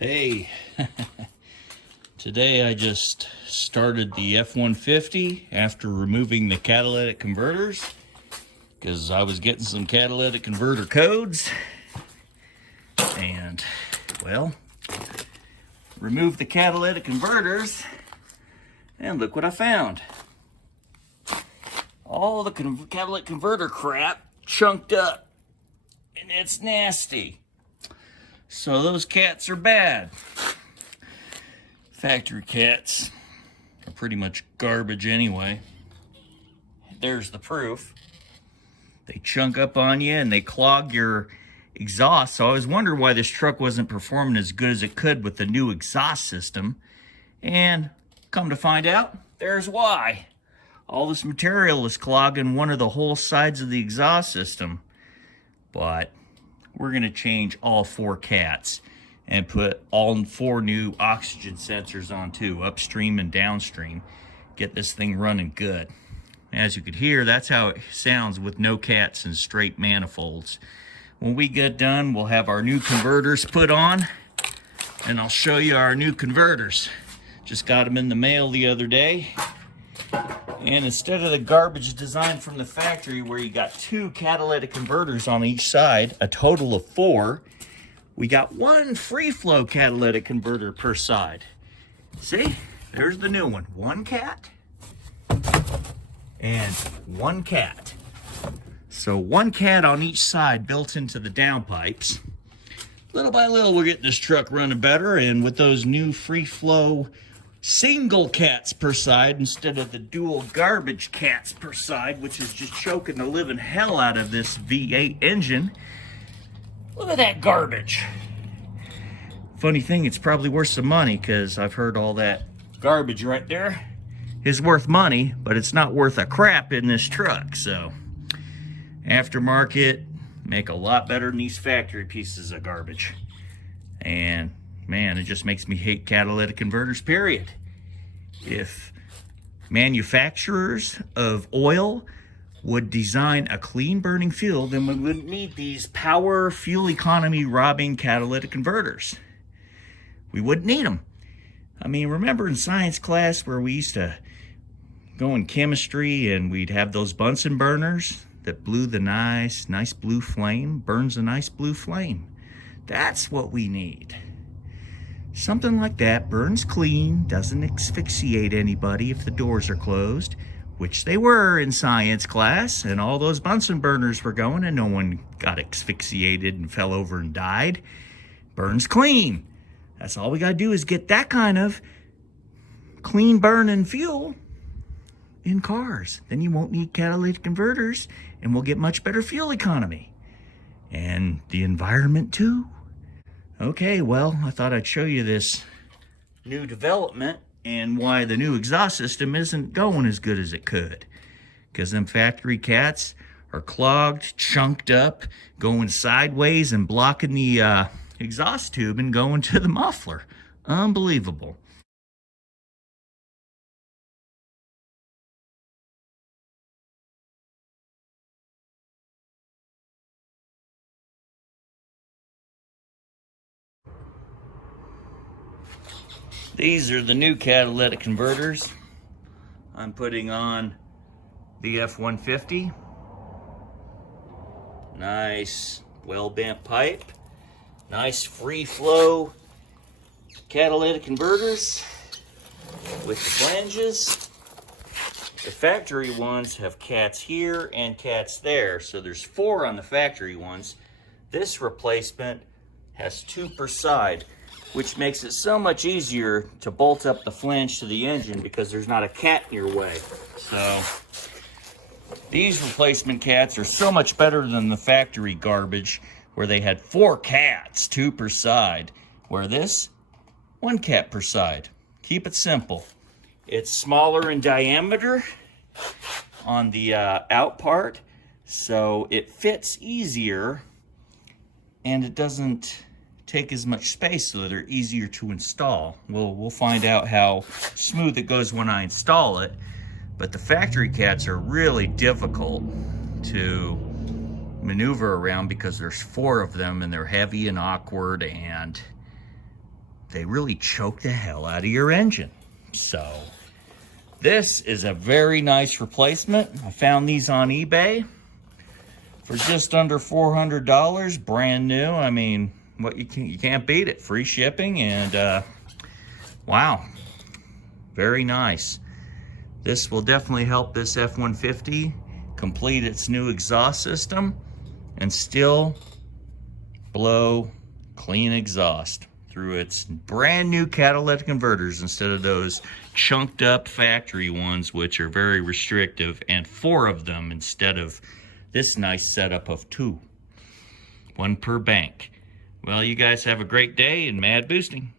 Hey, today I just started the F-150 after removing the catalytic converters because I was getting some catalytic converter codes and, well, removed the catalytic converters and look what I found. All the catalytic converter crap chunked up and it's nasty. So those cats are bad. Factory cats are pretty much garbage anyway. There's the proof. They chunk up on you and they clog your exhaust. So I was wondering why this truck wasn't performing as good as it could with the new exhaust system. And come to find out, there's why. All this material is clogging one of the whole sides of the exhaust system. But we're going to change all 4 cats and put all 4 new oxygen sensors on too, upstream and downstream. Get this thing running good. As you could hear, that's how it sounds with no cats and straight manifolds. When we get done, we'll have our new converters put on and I'll show you our new converters. Just got them in the mail the other day. And instead of the garbage design from the factory where you got 2 catalytic converters on each side, a total of 4, we got 1 free flow catalytic converter per side. See, there's the new one. 1 cat and 1 cat. So 1 cat on each side built into the downpipes. Little by little, we'll get this truck running better, and with those new free flow single cats per side instead of the dual garbage cats per side, which is just choking the living hell out of this V8 engine. Look at that garbage. Funny thing, it's probably worth some money because I've heard all that garbage right there is worth money, but it's not worth a crap in this truck. So aftermarket make a lot better than these factory pieces of garbage. And man, it just makes me hate catalytic converters, period. If manufacturers of oil would design a clean burning fuel, then we wouldn't need these power fuel economy robbing catalytic converters. We wouldn't need them. I mean, remember in science class where we used to go in chemistry and we'd have those Bunsen burners that blew the nice blue flame, burns a nice blue flame. That's what we need. Something like that, burns clean, doesn't asphyxiate anybody if the doors are closed, which they were in science class, and all those Bunsen burners were going and no one got asphyxiated and fell over and died. Burns clean. That's all we gotta do is get that kind of clean burning fuel in cars. Then you won't need catalytic converters and we'll get much better fuel economy. And the environment too. Okay, well, I thought I'd show you this new development and why the new exhaust system isn't going as good as it could. Because them factory cats are clogged, chunked up, going sideways and blocking the exhaust tube and going to the muffler. Unbelievable. These are the new catalytic converters I'm putting on the F-150. Nice, well-bent pipe. Nice free flow catalytic converters with the flanges. The factory ones have cats here and cats there, so there's 4 on the factory ones. This replacement has 2 per side, which makes it so much easier to bolt up the flange to the engine because there's not a cat in your way. So these replacement cats are so much better than the factory garbage where they had 4 cats, 2 per side, where this, 1 cat per side. Keep it simple. It's smaller in diameter on the out part, so it fits easier and it doesn't take as much space, so they're easier to install. We'll find out how smooth it goes when I install it, but the factory cats are really difficult to maneuver around because there's 4 of them and they're heavy and awkward, and they really choke the hell out of your engine. So this is a very nice replacement. I found these on eBay for just under $400, brand new. I mean, what you can't beat it. Free shipping, and wow, very nice. This will definitely help this F-150 complete its new exhaust system and still blow clean exhaust through its brand new catalytic converters instead of those chunked up factory ones, which are very restrictive, and 4 of them instead of this nice setup of 2, 1 per bank. Well, you guys have a great day and mad boosting.